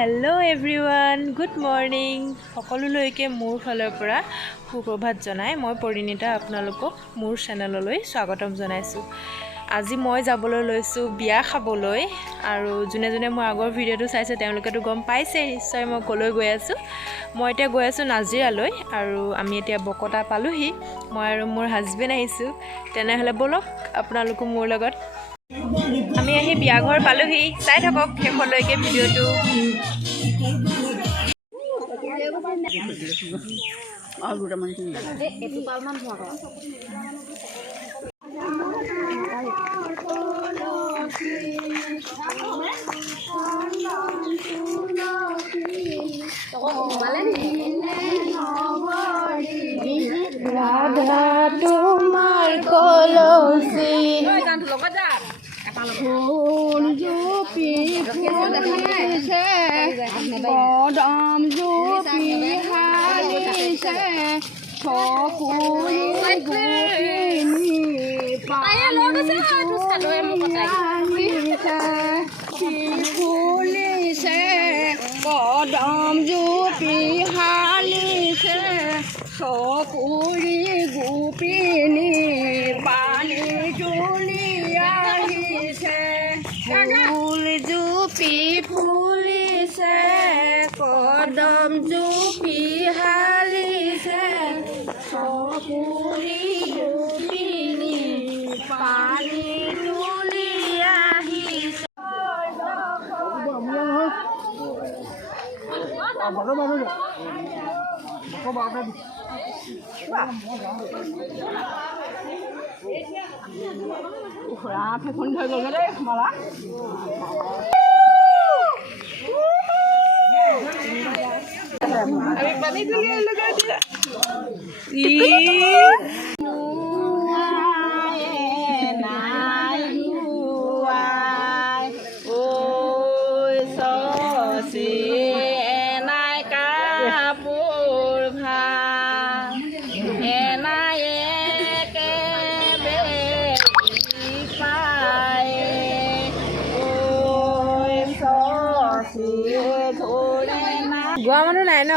Hello everyone good morning सकलोলৈকে মোৰ ফালৰ পৰা সুপ্ৰভাত জনাই মই পৰিণীতা আপোনালোকক মোৰ চেনেললৈ স্বাগতম জনাইছো। আজি মই যাবলৈ লৈছো বিয়া খাবলৈ আৰু জুনে জুনে মোৰ আগৰ ভিডিওটো চাইছে তেওঁলোকেতো গম পাইছে নিশ্চয় মই কলৈ গৈ আছো। মই এতিয়া গৈ আছো নাজিৰালৈ আৰু আমি এতিয়া বকতা পালোহি। মই আৰু মোৰ হাজবেণ্ড আহিছো। তেনেহলে বলক আপোনালোক মোৰ লগত আমি আহি বিয়া ঘৰ পালোহি। চাই থাকক শেষলৈকে ভিডিওটো। ৰাধা তোমাৰ কলসি ফুল জুপি ফুলিছে কদম জুপি হালিছে চকুৰি গোপিনী ফুলিছে কদম জুপি হালিছে চকুৰি গোপিনী পানী তুলি আহিছে ফুল জুপি ফুলিছে কদম জুপি হালিছে চকুৰি গোপিনী পানী তুলি আহিছে। ফেফুন থৈ গ'লগৈ দেই মালা আমি পানী তুলি লগাই দিয়া গোৱা মানুহ নাই ন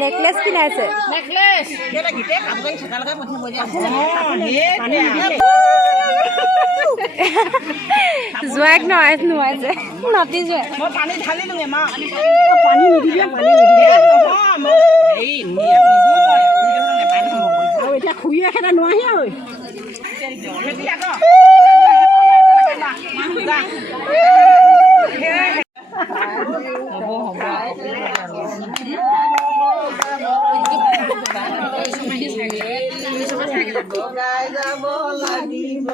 নেকলেছ কিনাইছে জোৱাইক নোৱাইছে নাতি জোৱাই মই পানী ঢালি লওঁ মা পানী নিদিবি আৰু এতিয়া খুৰীয়ে খেলা নোৱাহি গাই যাব লাগিব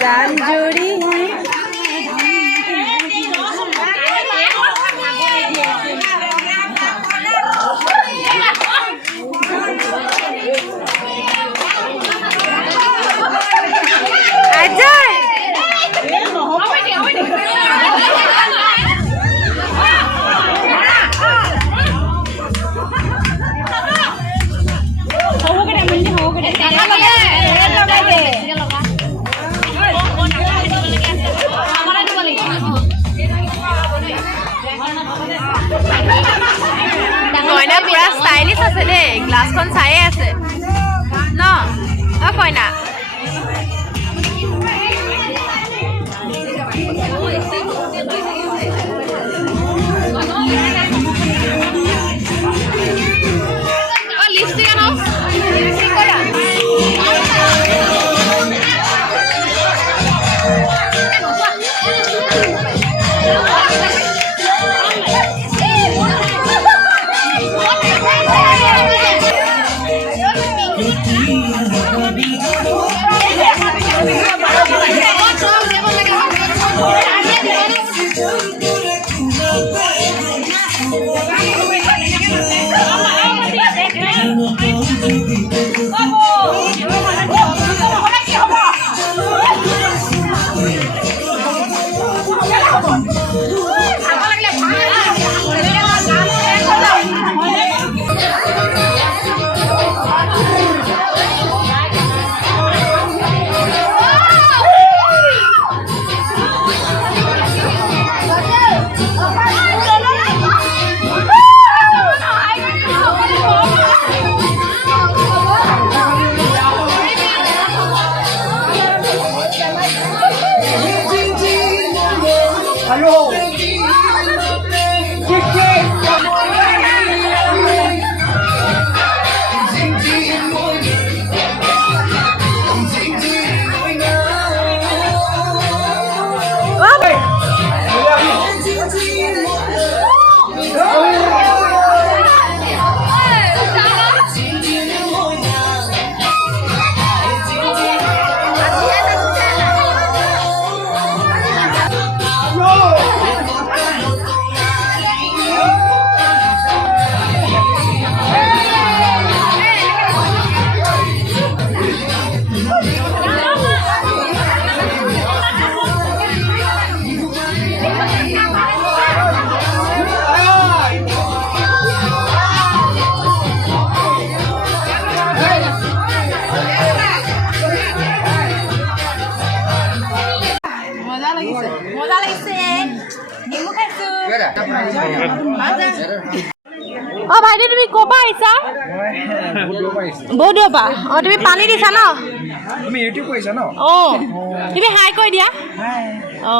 জানজুৰি কইনা পুৰা ষ্টাইলিছ আছে দেই গ্লাছখন চায়ে আছে ন কইনা অ ভাইটি তুমি ক'ৰ পৰা আহিছা? বহুত দূৰৰ পৰা। অ তুমি পানী দিছা ন? তুমি ইউটিউব কৰিছা ন? অ তুমি হাই কৈ দিয়া। অ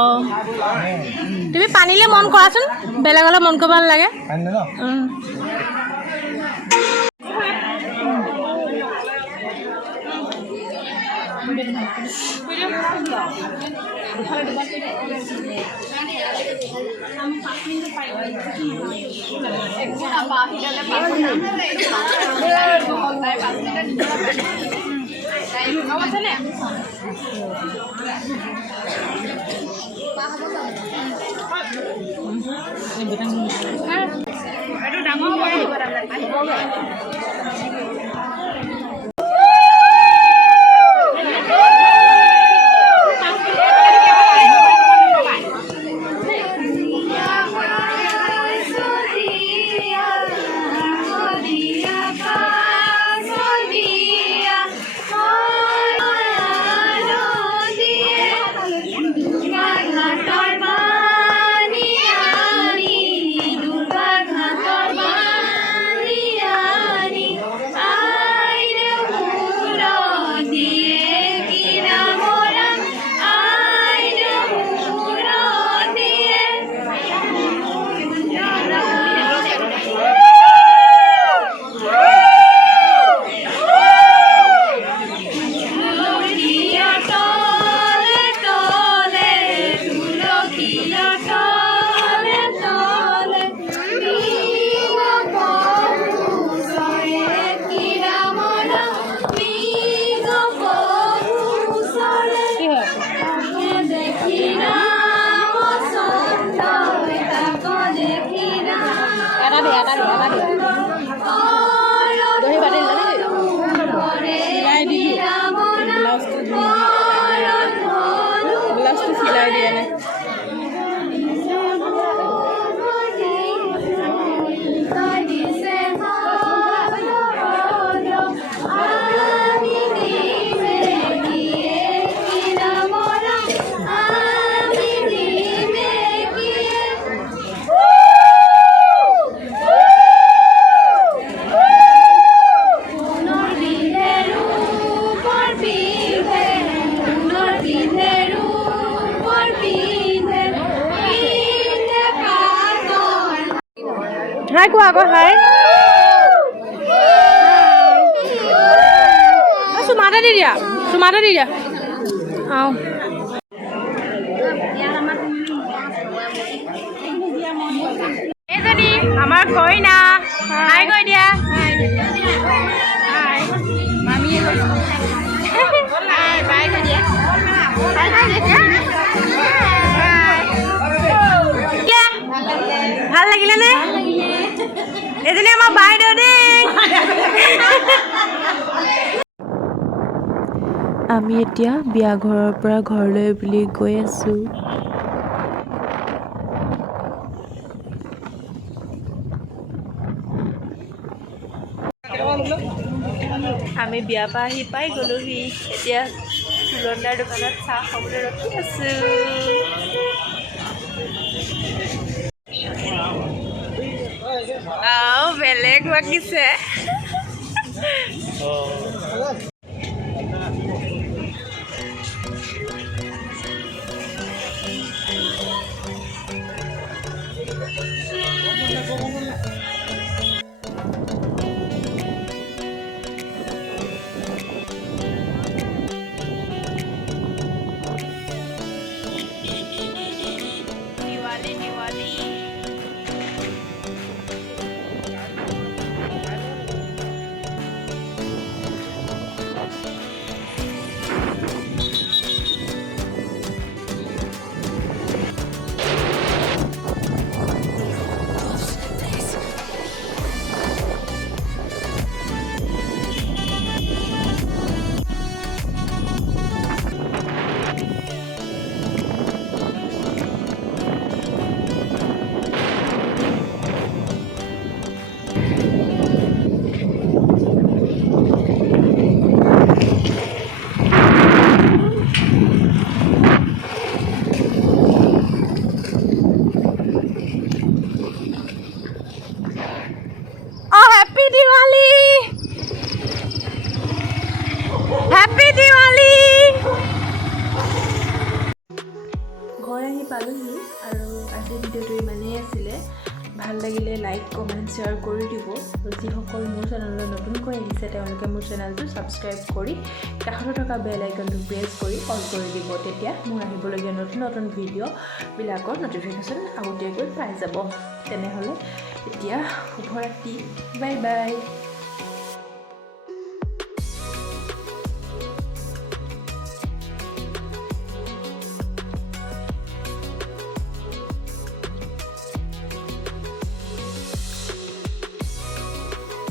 তুমি পানীলে মন কৰাচোন, বেলেগলৈ মন কৰিব নালাগে। হাই কোৱা আকৌ হাই চুমাটা দি দিয়া এইজনী আমাৰ কইনা হাই কৈ দিয়া ভাল লাগিলে নে এজনী আমাৰ বাইদেউ দেই আমি এতিয়া বিয়া ঘৰৰ পৰা ঘৰলৈ বুলি গৈ আছোঁ আমি বিয়া পৰা আহি পাই গ'লোহি এতিয়া তুলন্দাৰ দোকানত চাহ খাবলৈ ৰখি আছোঁ বেলেগ বাকিছে আৰু আজিৰ ভিডিঅ'টো ইমানেই আছিলে ভাল লাগিলে লাইক কমেণ্ট শ্বেয়াৰ কৰি দিব আৰু যিসকল মোৰ চেনেললৈ নতুনকৈ আহিছে তেওঁলোকে মোৰ চেনেলটো ছাবস্ক্ৰাইব কৰি কাষতে থকা বেল আইকনটো প্ৰেছ কৰি অল কৰি দিব তেতিয়া মোৰ আহিবলগীয়া নতুন নতুন ভিডিঅ'বিলাকৰ ন'টিফিকেশ্যন আগতীয়াকৈ পাই যাব তেনেহ'লে এতিয়া শুভৰাত্ৰি বাই বাই